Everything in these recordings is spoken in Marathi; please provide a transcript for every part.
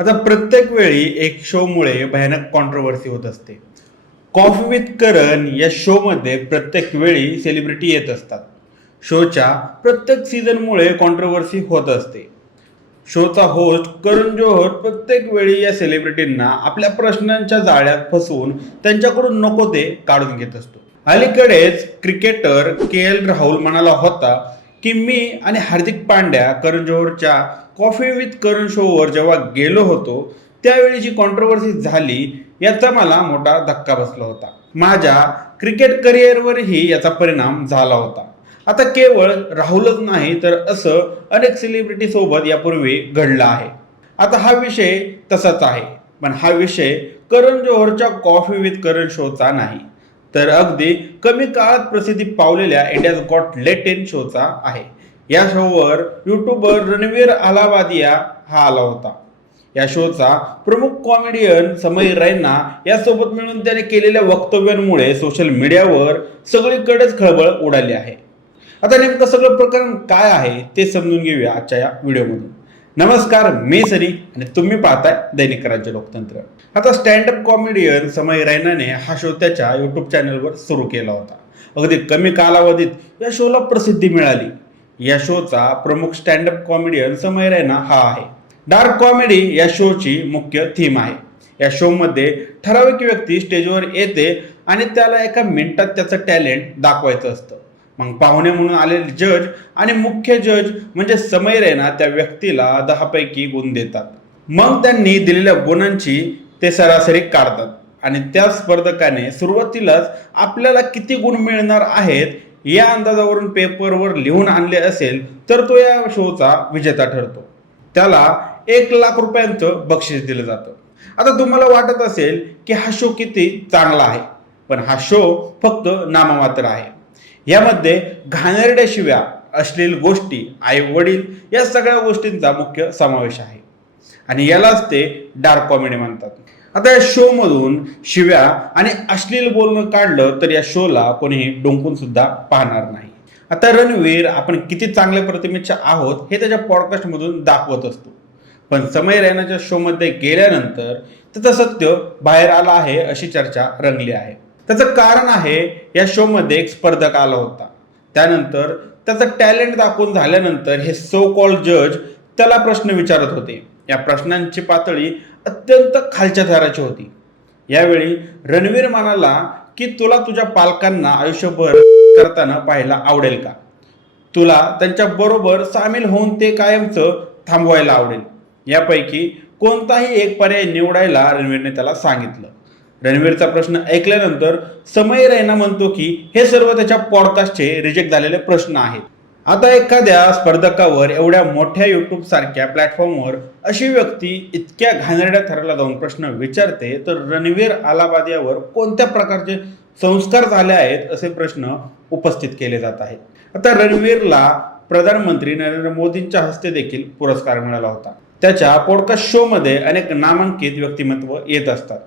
आता प्रत्येक वेळी एक शोमुळे भयानक कॉन्ट्रोवर्सी होत असते. कॉफी विथ करण या शोमध्ये प्रत्येक वेळी सेलिब्रिटी येत असतात. शोच्या प्रत्येक सीझनमुळे कॉन्ट्रोवर्सी होत असते. शोचा होस्ट करण जोहर प्रत्येक वेळी या सेलिब्रिटींना आपल्या प्रश्नांच्या जाळ्यात फसवून त्यांच्याकडून नको ते काढून घेत असतो. अलीकडेच क्रिकेटर के. एल. राहुल म्हणाला होता की मी आणि हार्दिक पांड्या करण जोहरच्या कॉफी विथ करण शोवर जेव्हा गेलो होतो त्यावेळी जी कॉन्ट्रोवर्सी झाली याचा मला मोठा धक्का बसला होता. माझ्या क्रिकेट करिअरवरही याचा परिणाम झाला होता. आता केवळ राहुलच नाही तर असं अनेक सेलिब्रिटी सोबत यापूर्वी घडलं आहे. आता हा विषय तसाच आहे, पण हा विषय करण जोहरच्या कॉफी विथ करण शोचा नाही, तर अगदी कमी काळात प्रसिद्धी पावलेल्या इंडियाज गॉट लेटेन शोचा आहे. या शोवर युट्यूबर रणवीर अलाहाबादिया हा आला होता. या शोचा प्रमुख कॉमेडियन समय रैना यासोबत मिळून त्याने केलेल्या वक्तव्यांमुळे सोशल मीडियावर सगळीकडेच खळबळ उडाली आहे. आता नेमकं सगळं प्रकरण काय आहे ते समजून घेऊया आजच्या या व्हिडिओमधून. नमस्कार, मी सनी आणि तुम्ही पाहताय दैनिक राज्य लोकतंत्र. आता स्टँडअप कॉमेडियन समय रैनाने हा शो त्याच्या युट्यूब चॅनलवर सुरू केला होता. अगदी कमी कालावधीत या शोला प्रसिद्धी मिळाली. या शोचा प्रमुख स्टँडअप कॉमेडियन समय रैना हा आहे. डार्क कॉमेडी या शोची मुख्य थीम आहे. या शोमध्ये ठराविक व्यक्ती स्टेजवर येते आणि त्याला एका मिनिटात त्याचं टॅलेंट दाखवायचं असतं. मग पाहुणे म्हणून आलेले जज आणि मुख्य जज म्हणजे समय रैना त्या व्यक्तीला 10 पैकी गुण देतात. मग त्यांनी दिलेल्या गुणांची ते सरासरी काढतात आणि त्या स्पर्धकाने सुरुवातीलाच आपल्याला किती गुण मिळणार आहेत या अंदाजावरून पेपरवर लिहून आणले असेल तर तो या शोचा विजेता ठरतो. त्याला 1 लाख रुपयांचं बक्षीस दिलं जातं. आता तुम्हाला वाटत असेल की हा शो किती चांगला आहे, पण हा शो फक्त नाममात्र आहे. यामध्ये घाणेरड्या शिव्या, अश्लील गोष्टी, आई वडील या सगळ्या गोष्टींचा मुख्य समावेश आहे आणि यालाच ते डार्क कॉमेडी म्हणतात. आता या शो मधून शिव्या आणि अश्लील बोलणं काढलं तर या शोला कोणीही डोंकून सुद्धा पाहणार नाही. आता रणवीर आपण किती चांगल्या प्रतिमेचे आहोत हे त्याच्या पॉडकास्ट मधून दाखवत असतो, पण समय रैनाच्या शो मध्ये गेल्यानंतर त्याचं सत्य बाहेर आलं आहे अशी चर्चा रंगली आहे. त्याचं कारण आहे या शो मध्ये एक स्पर्धक आला होता. त्यानंतर त्याचं टॅलेंट दाखवून झाल्यानंतर हे सो कॉल्ड जज त्याला प्रश्न विचारत होते. या प्रश्नांची पातळी अत्यंत खालच्या थराची होती. यावेळी रणवीर म्हणाला की तुला तुझ्या पालकांना आयुष्यभर करताना पाहायला आवडेल का? तुला त्यांच्या बरोबर सामील होऊन ते कायमचं थांबवायला आवडेल? यापैकी कोणताही एक पर्याय निवडायला रणवीरने त्याला सांगितलं. रणवीरचा प्रश्न ऐकल्यानंतर समय रैना म्हणतो की हे सर्व त्याच्या पॉडकास्टचे रिजेक्ट झालेले प्रश्न आहेत. आता एखाद्या स्पर्धकावर एवढ्या मोठ्या युट्यूब सारख्या प्लॅटफॉर्मवर अशी व्यक्ती इतक्या घाणेरड्या थराला जाऊन प्रश्न विचारते तर रणवीर अलाहाबादियावर कोणत्या प्रकारचे संस्कार झाले आहेत असे प्रश्न उपस्थित केले जात आहेत. आता रणवीरला प्रधानमंत्री नरेंद्र मोदींच्या हस्ते देखील पुरस्कार मिळाला होता. त्याच्या पॉडकास्ट शो मध्ये अनेक नामांकित व्यक्तिमत्व येत असतात.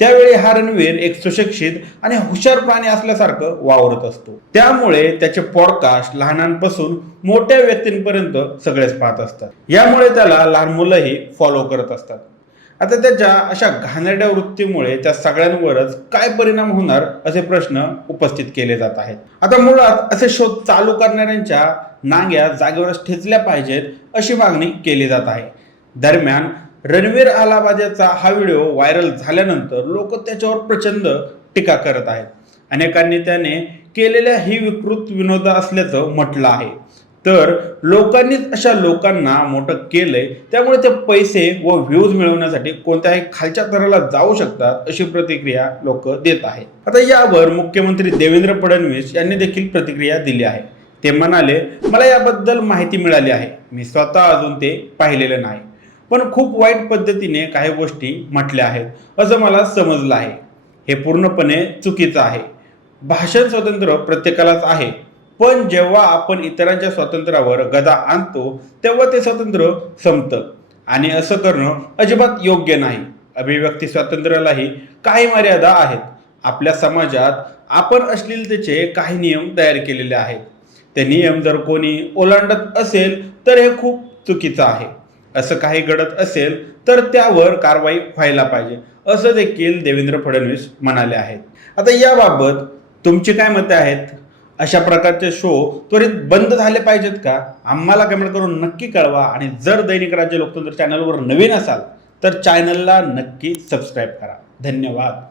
त्यावेळी हा रणवीर एक सुशिक्षित आणि हुशार प्राणी असल्यासारखं वावरत असतो. त्यामुळे त्याचे पॉडकास्ट लहानांपासून मोठ्या व्यक्तींपर्यंत सगळेच पाहत असतात. यामुळे त्याला लहान मुलंही फॉलो करत असतात. आता त्याच्या अशा घाणेरड्या वृत्तीमुळे त्या सगळ्यांवरच काय परिणाम होणार असे प्रश्न उपस्थित केले जात आहेत. आता मुळात असे शोध चालू करणाऱ्यांच्या नांग्या जागेवरच ठेचल्या पाहिजेत अशी मागणी केली जात आहे. दरम्यान रणवीर अलाहाबादियाचा हा व्हिडिओ व्हायरल झाल्यानंतर लोक त्याच्यावर प्रचंड टीका करत आहेत. अनेकांनी त्याने केलेल्या ही विकृत विनोद असल्याचं म्हटलं आहे. तर लोकांनीच अशा लोकांना मोठं केलंय, त्यामुळे ते पैसे व व्ह्यूज मिळवण्यासाठी कोणत्याही खालच्या थराला जाऊ शकतात अशी प्रतिक्रिया लोक देत आहेत. आता यावर मुख्यमंत्री देवेंद्र फडणवीस यांनी देखील प्रतिक्रिया दिली आहे. ते म्हणाले, मला याबद्दल माहिती मिळाली आहे, मी स्वतः अजून ते पाहिलेलं नाही, पण खूप वाईट पद्धतीने काही गोष्टी म्हटल्या आहेत असं मला समजलं आहे. हे पूर्णपणे चुकीचं आहे. भाषण स्वातंत्र्य प्रत्येकालाच आहे, पण जेव्हा आपण इतरांच्या स्वातंत्र्यावर गदा आणतो तेव्हा ते स्वातंत्र्य संपतं आणि असं करणं अजिबात योग्य नाही. अभिव्यक्ती स्वातंत्र्यालाही काही मर्यादा आहेत. आपल्या समाजात आपण अश्लीलतेचे काही नियम तयार केलेले आहेत. ते नियम जर कोणी ओलांडत असेल तर हे खूप चुकीचं आहे. असं काही घडत असेल तर त्यावर कारवाई व्हायला पाहिजे, असं देखील देवेंद्र फडणवीस म्हणाले आहेत. आता याबाबत तुमची काय मते आहेत? अशा प्रकारचे शो त्वरित बंद झाले पाहिजेत का? आम्हाला कमेंट करून नक्की कळवा. आणि जर दैनिक राज्य लोकतंत्र चॅनलवर नवीन असाल तर चॅनलला नक्की सबस्क्राईब करा. धन्यवाद.